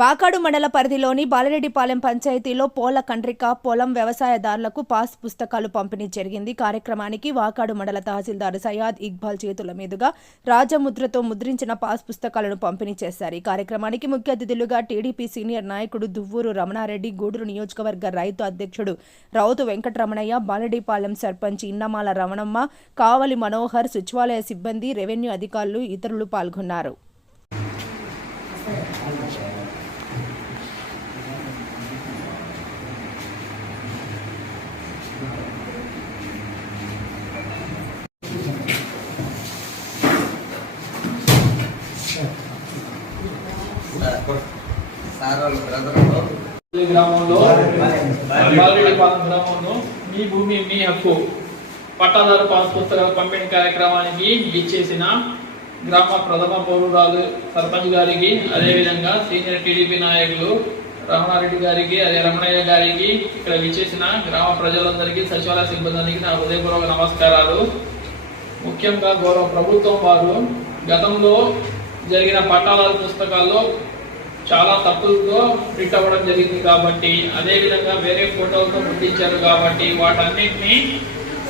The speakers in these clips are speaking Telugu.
వాకాడు మండల పరిధిలోని బాలరెడ్డిపాలెం పంచాయతీలో పోల కండ్రిక పొలం వ్యవసాయదారులకు పాస్ పుస్తకాలు పంపిణీ జరిగింది. కార్యక్రమానికి వాకాడు మండల తహసీల్దార్ సయాద్ ఇక్బాల్ చేతుల మీదుగా రాజముద్రతో ముద్రించిన పాస్ పుస్తకాలను పంపిణీ చేశారు. ఈ కార్యక్రమానికి ముఖ్య అతిథులుగా టీడీపీ సీనియర్ నాయకుడు దువ్వూరు రమణారెడ్డి గూడూరు నియోజకవర్గ రైతు అధ్యక్షుడు రౌతు వెంకటరమణయ్య బాలరెడ్డిపాలెం సర్పంచ్ ఇన్నమాల రమణమ్మ కావలి మనోహర్ సచివాలయ సిబ్బంది రెవెన్యూ అధికారులు ఇతరులు పాల్గొన్నారు. గ్రామంలో గ్రామంలో మీ భూమి మీ హక్కు. పట్టాదారు పాస్ పుస్తకాలు పంపిణీ కార్యక్రమానికి ఇచ్చేసిన గ్రామ ప్రథమ పౌరురాలు సర్పంచ్ గారికి అదేవిధంగా సీనియర్ టీడీపీ నాయకులు రమణారెడ్డి గారికి అదే రమణయ్య గారికి ఇక్కడ విచ్చేసిన గ్రామ ప్రజలందరికీ సచివాలయ సిబ్బందికి నా హృదయపూర్వక నమస్కారాలు. ముఖ్యంగా గౌరవ ప్రభుత్వం వారు గతంలో జరిగిన పట్టాల పుస్తకాల్లో చాలా తప్పులతో ప్రింట్ అవ్వడం జరిగింది కాబట్టి అదేవిధంగా వేరే ఫోటోలతో ముట్టించారు కాబట్టి వాటన్నిటిని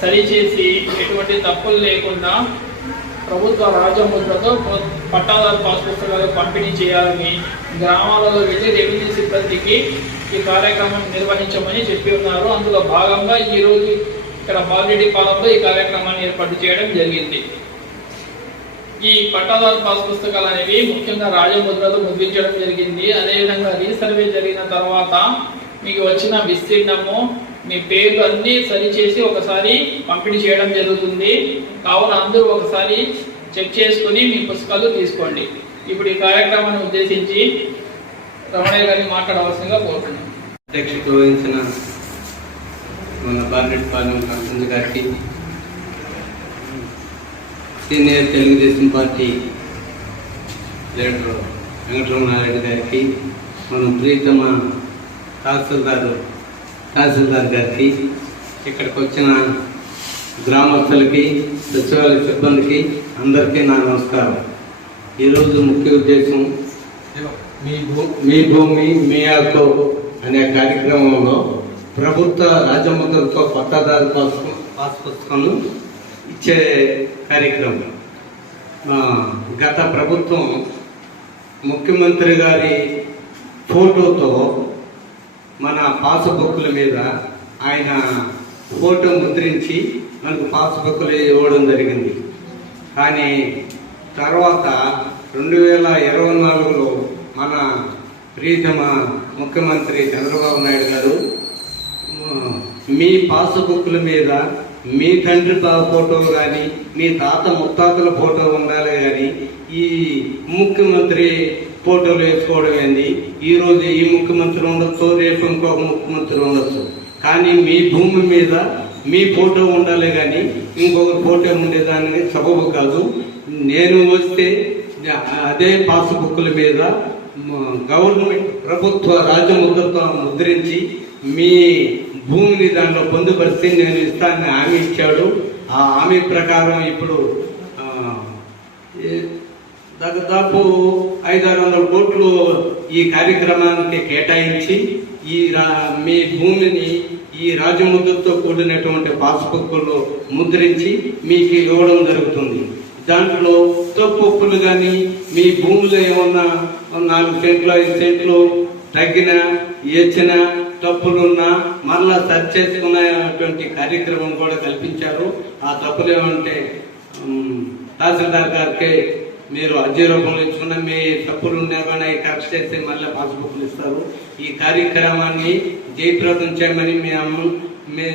సరిచేసి ఎటువంటి తప్పులు లేకుండా ప్రభుత్వ రాజముద్రతో పట్టాదారు పాస్ పుస్తకాలు పంపిణీ చేయాలని గ్రామాలలో వెళ్ళి రెవెన్యూ సిబ్బందికి ఈ కార్యక్రమం నిర్వహించమని చెప్పి ఉన్నారు. అందులో భాగంగా ఈరోజు ఇక్కడ బాలరెడ్డి పాలెంలో ఈ కార్యక్రమాన్ని ఏర్పాటు చేయడం జరిగింది. ఈ పట్టాదారు పాస్ పుస్తకాలు అనేవి ముఖ్యంగా రాజముద్రలు ముద్రించడం జరిగింది. అదేవిధంగా రీసర్వే జరిగిన తర్వాత మీకు వచ్చిన విస్తీర్ణము మీ పేర్లు అన్ని సరిచేసి ఒకసారి పంపిణీ చేయడం జరుగుతుంది. కావున అందరూ ఒకసారి చెక్ చేసుకుని మీ పుస్తకాలు తీసుకోండి. ఇప్పుడు ఈ కార్యక్రమాన్ని ఉద్దేశించి రమణయ్య గారిని మాట్లాడవలసిందిగా కోరుతున్నాను అధ్యక్షత వహించిన మన బాలరెడ్డిపాలెం గారికి senior Telugudesam party leader Venkataramanareddy గారికి మన ప్రీతమ తహసీల్దారు తహసీల్దార్ గారికి ఇక్కడికి వచ్చిన గ్రామస్తులకి సచివాలయ సిబ్బందికి అందరికీ నా నమస్కారం. ఈరోజు ముఖ్య ఉద్దేశం మీ భూ మీ భూమి మీ హక్కు అనే కార్యక్రమంలో ప్రభుత్వ రాజముద్రతో పట్టాదారు పాస్ పాస్ పుస్తకం ఇచ్చే కార్యక్రమం. గత ప్రభుత్వం ముఖ్యమంత్రి గారి ఫోటోతో మన పాస్బుక్ల మీద ఆయన ఫోటో ముద్రించి మనకు పాస్బుక్లు ఇవ్వడం జరిగింది. కానీ తర్వాత రెండు వేల ఇరవై నాలుగులో మన ప్రీతమ ముఖ్యమంత్రి చంద్రబాబు నాయుడు గారు మీ పాస్బుక్ల మీద మీ తండ్రి తాత ఫోటో కానీ మీ తాత ముత్తాతల ఫోటో ఉండాలి కానీ ఈ ముఖ్యమంత్రి ఫోటోలు వేసుకోవడం ఏంది? ఈరోజు ఈ ముఖ్యమంత్రి ఉండొచ్చు రేపు ఇంకొక ముఖ్యమంత్రి ఉండొచ్చు. కానీ మీ భూమి మీద మీ ఫోటో ఉండాలి కానీ ఇంకొక ఫోటో ఉండేదానికి సబబు కాదు. నేను వస్తే అదే పాస్బుక్ల మీద గవర్నమెంట్ ప్రభుత్వ రాజముద్రతో ముద్రించి మీ భూమిని దాంట్లో పొందుపరిస్తే నేను ఇస్తానని హామీ ఇచ్చాడు. ఆ హామీ ప్రకారం ఇప్పుడు దాదాపు ఐదారు వందల కోట్లు ఈ కార్యక్రమానికి కేటాయించి ఈ రా- మీ భూమిని ఈ రాజముద్రతో కూడినటువంటి పాస్బుక్లో ముద్రించి మీకు ఇవ్వడం జరుగుతుంది. దాంట్లో తప్పులు కానీ మీ భూమిలో ఏమన్నా నాలుగు సెంట్లు ఐదు సెంట్లు తగ్గిన ఇచ్చిన తప్పులున్నా మరలా సరి చేసుకునేటువంటి కార్యక్రమం కూడా కల్పించారు. ఆ తప్పులు ఏమంటే తహసీల్దార్ గారికి మీరు అర్జీ రూపంలో ఇచ్చుకున్న మీ తప్పులు ఉన్నా కరెక్ట్ చేసి మళ్ళీ పాస్బుక్లు ఇస్తారు. ఈ కార్యక్రమాన్ని జయప్రదం చేయమని మీ అమ్మ మీ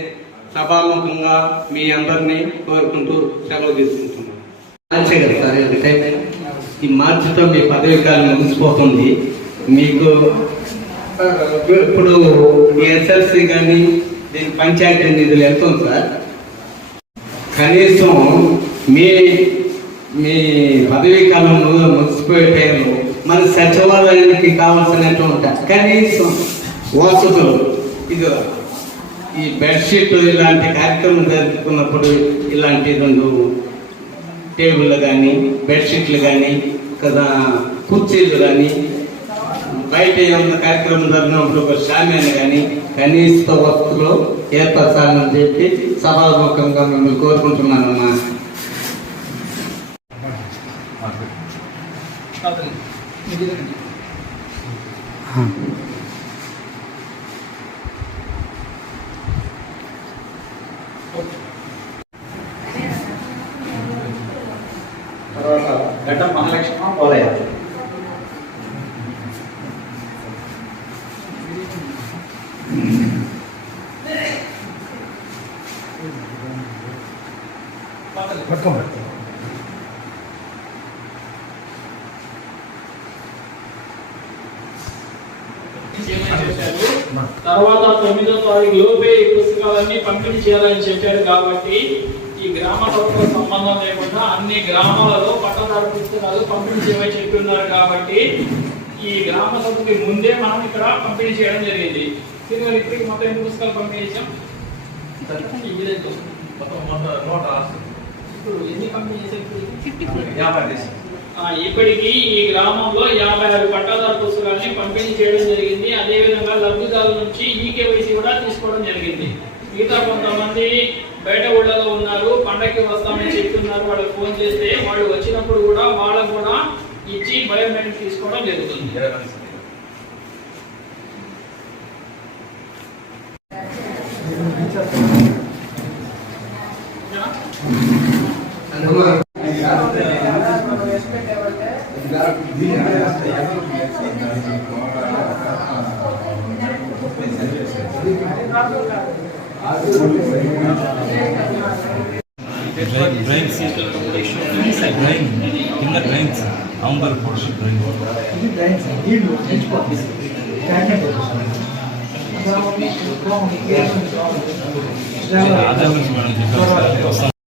సభాముఖంగా మీ అందరినీ కోరుకుంటూ సెలవు తీసుకుంటున్నాను. మార్చే కదా సార్ ఎందుకంటే ఈ మార్చితో మీ పదవి కాలం ముగిసిపోతుంది. మీకు ఇప్పుడు ఇప్పుడు ఎస్ఎల్సి కానీ దీని పంచాయతీ నిధులు ఎంత సార్? కనీసం మీ మీ పదవీ కాలంలో ముగిసిపోయే టైంలో మన సచివాలయానికి కావాల్సినటువంటి కనీసం వసతులు ఇది ఈ బెడ్షీట్ ఇలాంటి కార్యక్రమం జరుపుకున్నప్పుడు ఇలాంటి రెండు టేబుల్ కానీ బెడ్షీట్లు కానీ కదా కుర్చీలు కానీ బయట ఏమన్నా కార్యక్రమం జరిగినప్పుడు ఒక షామ్యాన కానీ కనీస వస్తువులు ఏర్పరచాలని చెప్పి సభాముఖంగా మిమ్మల్ని కోరుకుంటున్నానమ్మా కాదు. ఇది రండి. ఓకే. తర్వాత ఘట్ట మహాలక్ష్మ పోలయ్య పక్కన. తర్వాత తొమ్మిదో తారీఖు లోపే ఈ పుస్తకాలన్నీ పంపిణీ చేయాలని చెప్పారు కాబట్టి ఈ గ్రామాలతో సంబంధం లేకుండా అన్ని గ్రామాలలో పట్టదారు పుస్తకాలు పంపిణీ చేయమని చెప్పి ఉన్నారు కాబట్టి ఈ గ్రామ సభకి ముందే మనం ఇక్కడ పంపిణీ చేయడం జరిగింది తిరుమల ఇప్పటికి మొత్తం ఎన్ని పుస్తకాలు పంపిణీ చేసాం ఈ విలేజ్లో. ఇప్పుడు ఎన్ని పంపిణీ చేసాం ఇప్పుడు? యాభై దేశం ఇప్పటికీ ఈ గ్రామంలో యాభై ఆరు పట్టాదారు పుస్తకాలని పంపిణీ చేయడం జరిగింది. అదే విధంగా లబ్ధిదారుల నుంచి ఈకేవైసీ కూడా తీసుకోవడం జరిగింది. మిగతా కొంతమంది బయట ఊళ్ళలో ఉన్నారు పండగకి వస్తామని చెప్తున్నారు. వాళ్ళకి ఫోన్ చేస్తే వాళ్ళు వచ్చినప్పుడు కూడా వాళ్ళకు కూడా ఇచ్చి బయోమెట్రిక్ తీసుకోవడం జరుగుతుంది. Drain, drains, inside drain, in the drains, Raja